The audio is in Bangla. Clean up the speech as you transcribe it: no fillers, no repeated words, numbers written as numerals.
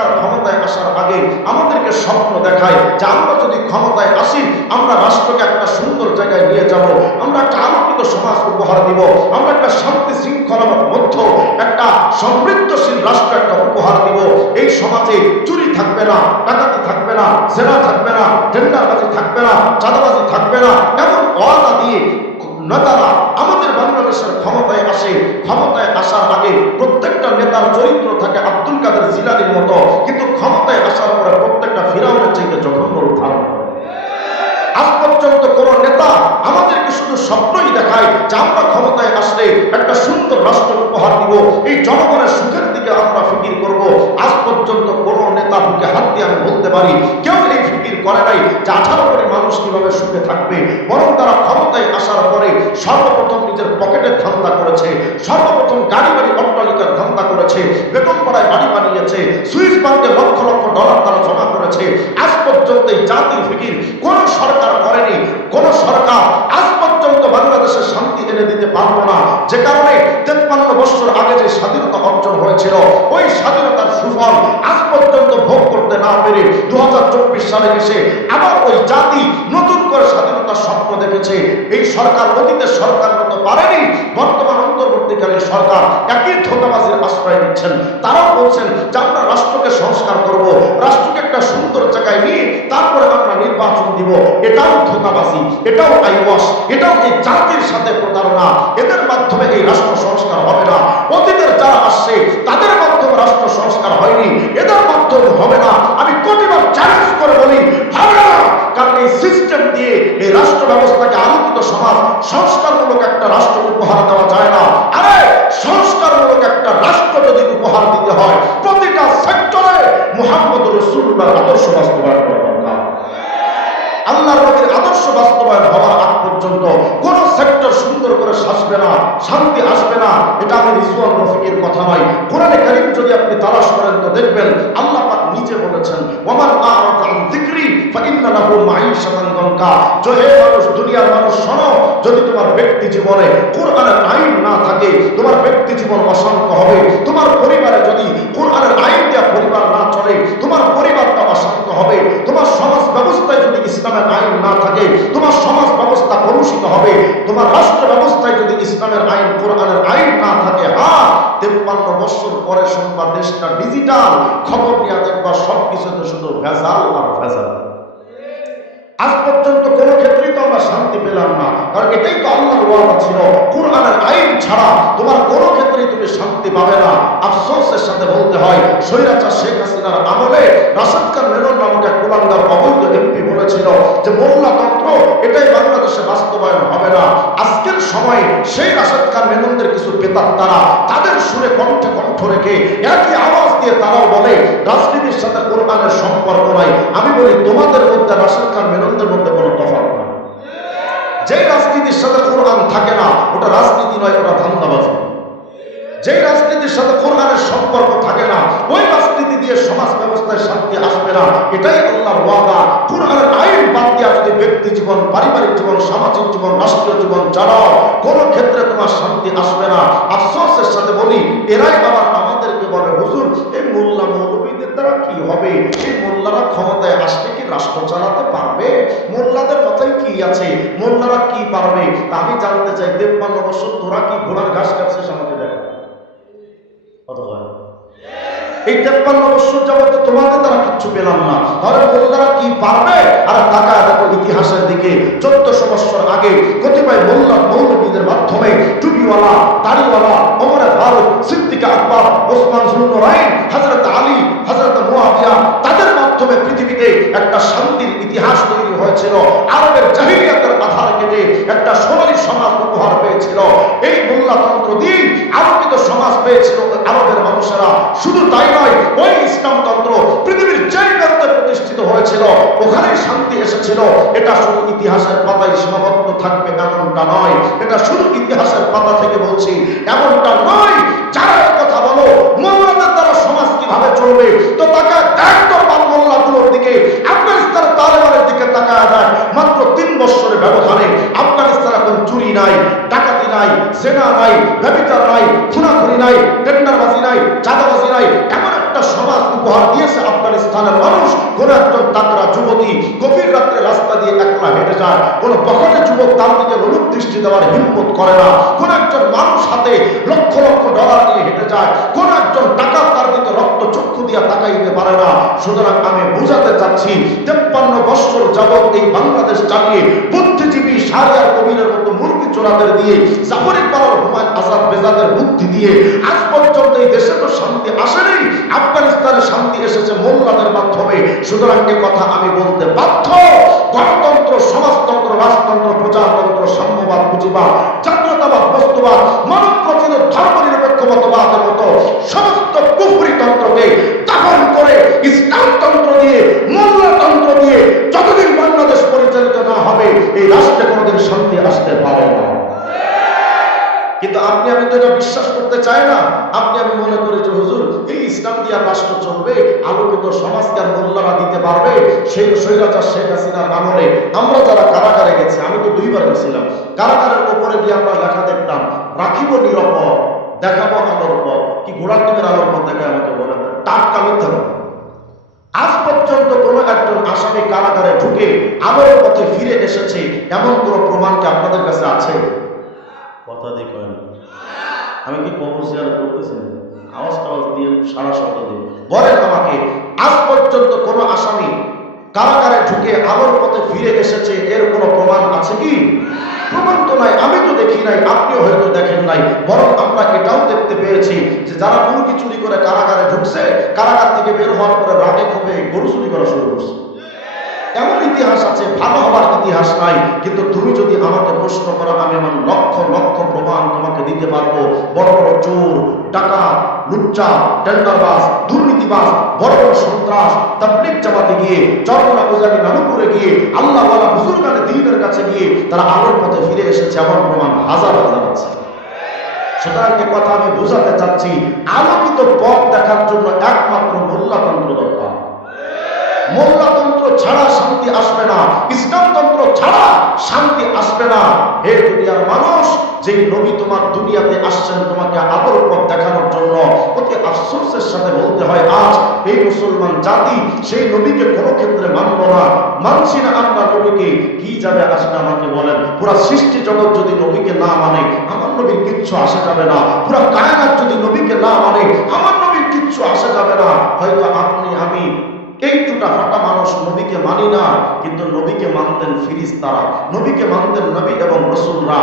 সরকার ক্ষমতায় আসার আগে আমাদেরকে স্বপ্ন দেখায় যে আমরা যদি ক্ষমতায় আসি আমরা রাষ্ট্রকে একটা সুন্দর জায়গায় নিয়ে যাব, আমরা একটা আলোকিত সমাজ উপহার দিব, আমরা একটা শান্তি শৃঙ্খলার মধ্যে একটা সমৃদ্ধশীল রাষ্ট্র একটা উপহার দিব। এই সমাজে চুরি থাকবে না, ডাকাতি থাকবে না, জেনা থাকবে না, টেন্ডারবাজি থাকবে না, চাঁদাবাজি থাকবে না, এমন ওয়াদা দিয়ে নেতারা আমাদের বাংলাদেশের ক্ষমতায় আসে। ক্ষমতায় আসার আগে প্রত্যেকটা নেতার চরিত্র থাকে আব্দুল কাদের জিলানীর মতো, কিন্তু ক্ষমতায় আসার পরে প্রত্যেকটা ফিরাউনের চাইতে জঘন্য রূপ ধারণ করে। আজ পর্যন্ত কোন নেতা আমাদেরকে শুধু স্বপ্নই দেখায় যে আমরা ক্ষমতায় আসলে একটা সুন্দর রাষ্ট্র উপহার দিব, এই জনগণের সুখের দিকে আমরা ফিকির করব। আজ পর্যন্ত কোন নেতা বুকে হাত দিয়ে আমি বলতে পারি কেউ এই ফিকির করে নাই যে 18 কোটি মানুষ কিভাবে সুখে থাকবে। বরং তারা ক্ষমতায় আসার পরে সর্বপ্রথম নিজের পকেটের ধান্দা করেছে, সর্বপ্রথম গাড়ি বাড়ি অট্টালিকার ধান্দা করেছে, বেতন পাড়ায় বাড়ি বানিয়েছে, সুইস ব্যাংকে লক্ষ লক্ষ ডলার তারা জমা করেছে। আজ পর্যন্ত এই জাতির ফিকির কোন সরকার করেনি। কোন সরকার আজ পর্যন্ত বাংলাদেশে শান্তি এনে দিতে পারলো না, যে কারণে 53 বছর আগে যে স্বাধীনতা অর্জন হয়েছিল ওই স্বাধীনতার সুফল আজ পর্যন্ত ভোগ করতে না পেরে 2024 সালে এসে আবার ওই জাতি নতুন করে স্বাধীনতার স্বপ্ন দেখেছে। এই সরকার অতীতের সরকার মতো পারেনি। বর্তমান অন্তর্বর্তীকালীন সরকার একই ধোঁকাবাজির আশ্রয় নিচ্ছেন। তারাও বলছেন যে আমরা রাষ্ট্রকে সংস্কার করব, রাষ্ট্রকে একটা সুন্দর জায়গায় নিয়ে তারপরে আমরা নির্বাচন দিব। এটাও ধোঁকাবাজি, এটাও আইওয়াশ, এটাও এই জাতির সাথে প্রতারণা। এদের মাধ্যমে এই রাষ্ট্র সংস্কার হবে না। অতীতের যারা আসছে তাদের মাধ্যমে রাষ্ট্র সংস্কার হয়নি, এদের মাধ্যমে হবে না। আমি কোটিবার চ্যালেঞ্জ করে বলি হবে না, কারণ এই সিস্টেম দিয়ে এই রাষ্ট্র ব্যবস্থাকে আলোকিত সমাজ সংস্কারমূলক একটা রাষ্ট্র উপহার দেওয়া যায় না। আরে সংস্কারমূলক একটা রাষ্ট্র যদি উপহার দিতে হয় প্রতিটা সেক্টরে মুহাম্মদ রাসূলুল্লাহর আদর্শ বাস্তবায়ন করা দরকার। আল্লাহর নবীর আদর্শ বাস্তবায়ন হওয়ার আগ পর্যন্ত কোন সেক্টর সুন্দর করে সাজবে না, শান্তি আসবে না। এটা আমি রিজওয়ান রফিকের কথা নয়, কোরআনে কারীম যদি আপনি তালাশ করেন তো দেখবেন আল্লাহ পাক নিজে বলেছেন ওয়ামান আ'রাদা আন যিকরি ফাইন্না লাহু মাঈশাতান দানকা। যে হে মানুষ, দুনিয়ার মানুষ শোনো, যদি তোমার ব্যক্তি জীবনে কোরআনের আইন না থাকে তোমার ব্যক্তি জীবন অশান্ত হবে। তোমার পরিবারে যদি কোরআনের আইন দেওয়া পরিবার না চলে তোমার পরিবারটা অশান্ত হবে। তোমার সমাজ ব্যবস্থায় যদি ইসলামের আইন না থাকে তোমার সমাজ ব্যবস্থা কলুষিত হবে। তোমার রাষ্ট্র ব্যবস্থায় যদি ইসলামের আইন কোরআনের আইন না থাকে, 53 বছর পরে শুনবা দেশটা ডিজিটাল, খবর নিয়ে দেখবা সবকিছুতে শুধু ভেজাল আর ভেজাল। আজ পর্যন্ত কোনো ক্ষেত্রেই তো আমরা শান্তি পেলাম না, কারণ এটাই তো আল্লাহর ওয়াদা ছিল, কোরআনের আইন ছাড়া তোমার কোনো ক্ষেত্রেই তুমি শান্তি পাবে না। আফসোসের সাথে বলতে হয় স্বৈরাচার শেখ হাসিনার আমলে রাশেদ খান মেনন নামক এক কুলাঙ্গার অবৈধ এমপি বলেছিল যে মোল্লাতন্ত্র এটাই বাংলাদেশে বাস্তবায়ন হবে না। আজকের সময়ে সেই রাশেদ খান মেননদের কিছু প্রেতাত্মারা তাদের সুরে কণ্ঠে কণ্ঠ রেখে একই আওয়াজ দিয়ে তারাও বলে রাজনীতির সাথে কোরআনের সম্পর্ক নাই। আমি বলি তোমাদের মধ্যে রাশেদ খান মেননদের মধ্যে কোনো তফাৎ নেই। যে রাজনীতির সাথে কোরআন থাকে না ওটা রাজনীতি নয়, ওটা ধান্দাবাজি। যে রাজনীতির সাথে কোরআনের সম্পর্ক থাকে না ওই রাজনীতি দিয়ে সমাজ ব্যবস্থায় শান্তি আসবে না। এটাই আল্লাহর ওয়াদা। কোরআনের আইন বাদ দিয়ে যদি ব্যক্তি জীবন, পারিবারিক জীবন, সামাজিক জীবন, রাষ্ট্রীয় জীবন চালাও কোনো ক্ষেত্রে তোমার শান্তি আসবে না। আফসোসের সাথে বলি এরাই আবার আমাদেরকে বলে হুজুর এই মোল্লা মৌলবীদের দ্বারা কি হবে? এই মোল্লারা ক্ষমতায় আসলে কি রাষ্ট্র চালাতে পারবে? মোল্লাদের মাথায় কি আছে? মোল্লারা কি পারবে? তা আমি জানতে চাই 53 বছর তোরা কি ঘোড়ার ঘাস কাটছিস আমাকে দেখা? এই 53 বছর যাবত তোমাদের দ্বারা কিচ্ছু পেলাম না, তাহলে মোল্লারা কি পারবে? আর তাকায় দেখো ইতিহাসের দিকে 1400 বছর আগে কতিপয় মোল্লা মৌলবীদের মাধ্যমে টুপিওয়ালা, দাড়িওয়ালা, ওমর ফারুক, সিদ্দিক আকবর, ওসমান জুলনুরাইন, হযরত আলী, হযরত মুআবিয়া তাদের মাধ্যমে পৃথিবীতে একটা শান্তির ইতিহাস তৈরি হয়েছিল। আরবের জাহিলিয়াতের আধার কেটে একটা সোনালী সমাজ উপহার পেয়েছিল। এই মোল্লাতন্ত্র দিয়ে আলোকিত সমাজ পেয়েছিল আরবের মানুষেরা। শুধু তাই নয়, ওই ইসলামতন্ত্র পৃথিবীর যে প্রান্তে প্রতিষ্ঠিত হয়েছিল ওখানেই শান্তি এসেছিল। এটা শুধু ইতিহাসের পাতায় সীমাবদ্ধ থাকবে এমনটা নয়, এটা শুধু ইতিহাসের পাতা থেকে বলছি এমনটা নয়। যারা এই কথা বলো মোল্লাদের দ্বারা সমাজ কিভাবে চলবে, তো তাকায় দেখ তো পাল মোল্লাগুলোর দিকে, আফগানিস্তানের তালেবানের দিকে তাকায় দেখ। মাত্র 3 বছরের ব্যবধানে আফগানিস্তান এখন চুরি নাই, ডাকাতি নাই, জেনা নাই, ব্যভিচার নাই, খুনাখুনি নাই, টেন্ডারবাজি নাই, চাঁদাবাজি নাই, এমন একটা একটা সমাজ উপহার দিয়েছে আফগানিস্তানের মানুষ। কোন একজন তাকড়া যুবতী গভীর রাত্রে রাস্তা দিয়ে একলা হেঁটে যায়, কোন বখাটে যুবক তার দিকে অনুপ দৃষ্টি দেওয়ার হিম্মত করে না। কোন একজন মানুষ হাতে লক্ষ লক্ষ ডলার নিয়ে হেঁটে যায়, কোন একজন টাকা তার দিকে রক্ত চক্ষু দিয়া তাকাইতে পারে না। সুতরাং আমি বুঝাতে চাচ্ছি, 53 বছর যাবৎ এই বাংলাদেশ চালিয়ে বুদ্ধিজীবী শাহরিয়ার কবিরের মতো মুরগি চোরাদের দিয়ে, জাফর ইকবাল, হুমায়ুন আজাদ বেজাদের বুদ্ধি দিয়ে আজ পর্যন্ত এই দেশে তো শান্তি আসেনি। আফগানিস্তানে শান্তি এসেছে মোল্লাদের মাধ্যমে। সুতরাং এ কথা আমি বলতে বাধ্য, গণতন্ত্র, সমাজতন্ত্র, রাজতন্ত্র, প্রজাতন্ত্র, সাম্যবাদ, পুঁজিবাদ, জাতীয়তাবাদ, বস্তুবাদ, মানব প্রচিত ধর্ম নিরপেক্ষবাদের মতো সমস্ত কুফরি তন্ত্রকে দাফন করে ইসলামতন্ত্র দিয়ে, মোল্লাতন্ত্র দিয়ে যতদিন বাংলাদেশ পরিচালিত না হবে, এই রাষ্ট্রে কোনোদিন শান্তি আসতে পারে না। কিন্তু আপনি আমি তো এটা বিশ্বাস করতে চাই না। আপনি আমি মনে করি যে হুজুর, এই ইসলাম দিয়ে রাষ্ট্র চলবে, আলোকিত সমাজকে আর মোল্লারা দিতে পারবে। সেই স্বৈরাচার শেখ হাসিনার আমলে আমরা যারা কারাগারে গেছি, আমি তো 2 বার গেছিলাম, কারাগারের উপরে গিয়ে আমরা লেখা দেখতাম, রাখিব নিরাপদ, দেখাবো আলোর পথ। কি ঘোড়ার টিমের আলোর পথ দেখায় আমাকে বলে দেন, টাটকা মিথ্যা কথা। আজ পর্যন্ত কোন একজন আসামি কারাগারে ঢুকে আলোর পথে ফিরে এসেছে এমন কোন প্রমাণ কি আপনাদের কাছে আছে? কথা দিয়ে কয় না। আমি কি কবর জিয়ারত করতেছি? আওয়াজ টাওয়াজ দিয়ে সারা শব্দ দিয়ে বলেন আমাকে, আজ পর্যন্ত কোন আসামি কারাগারে ঢুকে আলোর পথে ফিরে এসেছে এর কোনো প্রমাণ আছে কি? প্রমাণ তো নাই, আমি তো দেখি নাই, আপনিও হয়তো দেখেন নাই। বরং আমরা এটাও দেখতে পেয়েছি যে যারা মুরগি চুরি করে কারাগারে ঢুকছে, কারাগার থেকে বের হওয়ার পরে রাগে ক্ষোভে গরু চুরি করা শুরু করছে। এমন ইতিহাস আছে, ভালো হবার ইতিহাস নাই। কিন্তু তুমি যদি আমাকে প্রশ্ন করো, আমি আমার লক্ষ লক্ষ প্রমাণ তোমাকে দিতে পারবো। বড় বড় চোর, ডাকাত, লুচ্চা, টেন্ডারবাজ, দুর্নীতিবাজ, বড় বড় সন্ত্রাস, তাবলীগ জামাতে গিয়ে, চরমনা উজানি নানুপুরে গিয়ে, আল্লাহওয়ালা বুজুর্গানে দ্বীনের কাছে গিয়ে তারা আলোর পথে ফিরে এসেছে, এমন প্রমাণ হাজার হাজার আছে। সুতরাং এ কথা আমি বোঝাতে চাচ্ছি, আলোকিত পথ দেখার জন্য একমাত্র মোল্লাতন্ত্র দরকার। মোল্লাতন্ত্র ছাড়া শান্তি আসবে না, ইসলামতন্ত্র ছাড়া শান্তি আসবে না। হে দুনিয়ার মানুষ, যে নবী তোমার দুনিয়াতে আসছেন তোমাকে আদর পথ দেখানোর জন্য, অতি আফসোসের সাথে বলতে হয় আজ এই মুসলমান জাতি সেই নবীকে কোনো ক্ষেত্রে মানব না। মানছি না আমরা নবীকে, কি যাবে আসবে আমাকে বলেন? পুরা সৃষ্টি জগৎ যদি নবীকে না মানে, আমার নবীর কিচ্ছু আসা যাবে না। পুরা কায়নাত যদি নবীকে না মানে, আমার নবীর কিচ্ছু আসা যাবে না। হয়তো আপনি আমি এই টুটা ফাটা মানুষ নবীকে মানি না, কিন্তু নবীকে মানতেন ফিরিস্তারা, নবীকে মানতেন নবী এবং রাসূলরা।